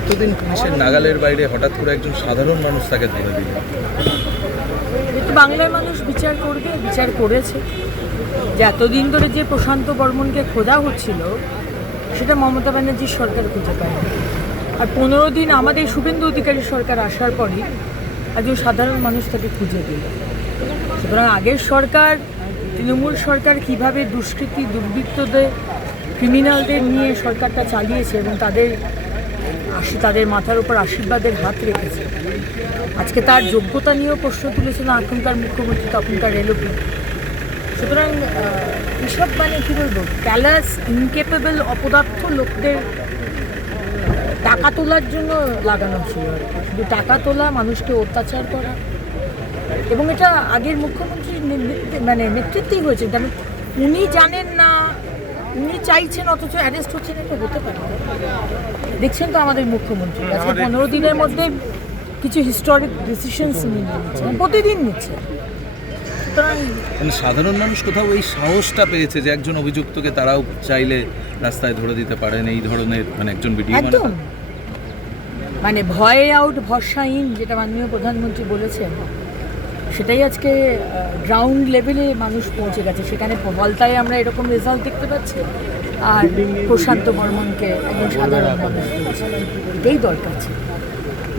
এতদিন পুলিশের নাগালের বাইরে হঠাৎ করে একজন সাধারণ মানুষ তাকে ধরে দিল। একটু বাংলার মানুষ বিচার করবে, বিচার করেছে যে এতদিন ধরে যে প্রশান্ত বর্মনকে খোঁজা হচ্ছিল সেটা মমতা ব্যানার্জির সরকার খুঁজে পায়নি। আর 15 দিন আমাদের শুভেন্দু অধিকারী সরকার আসার পরই একজন সাধারণ মানুষ তাকে খুঁজে দিল। সুতরাং আগের সরকার, তৃণমূল সরকার কীভাবে দুষ্কৃতী দুর্বৃত্তদের, ক্রিমিনালদের নিয়ে সরকারটা চালিয়েছে এবং তাদের মাথার উপর আশীর্বাদের হাত রেখেছে, আজকে তার যোগ্যতা নিয়েও প্রশ্ন তুলেছিল এখনকার মুখ্যমন্ত্রী, তখনকার এলওপি। সুতরাং এসব কী বলবো, ক্যালাস ইনকেপেবল অপদার্থ লোকদের টাকা তোলার জন্য লাগানো ছিল। শুধু টাকা তোলা, মানুষকে অত্যাচার করা, এবং এটা আগের মুখ্যমন্ত্রীর নেতৃত্বেই হয়েছে। কারণ উনি জানেন না, উনি চাইছেন অথচ অ্যারেস্ট হচ্ছেন, এটা হতে পারে। দেখছেন তো আমাদের মুখ্যমন্ত্রী আজকে 15 দিনের মধ্যে কিছু হিস্টোরিক ডিসিশনস উনি নিচ্ছেন, প্রতিদিন নিচ্ছে। সুতরাং সাধারণ মানুষ কোথাও এই সাহসটা পেয়েছে যে একজন অভিযুক্তকে তারাও চাইলে রাস্তায় ধরে দিতে পারেন, এই ধরনের একজন ভিডিও একদম ভয়ে আউট ভরসাহীন, যেটা মাননীয় প্রধানমন্ত্রী বলেছেন, সেটাই আজকে গ্রাউন্ড লেভেলে মানুষ পৌঁছে গেছে। সেখানে ফলতায় আমরা এরকম রেজাল্ট দেখতে পাচ্ছি, আর প্রশান্ত বর্মনকে একজন সাধারণ মানুষ বলছে, এটাই দরকার ছিল।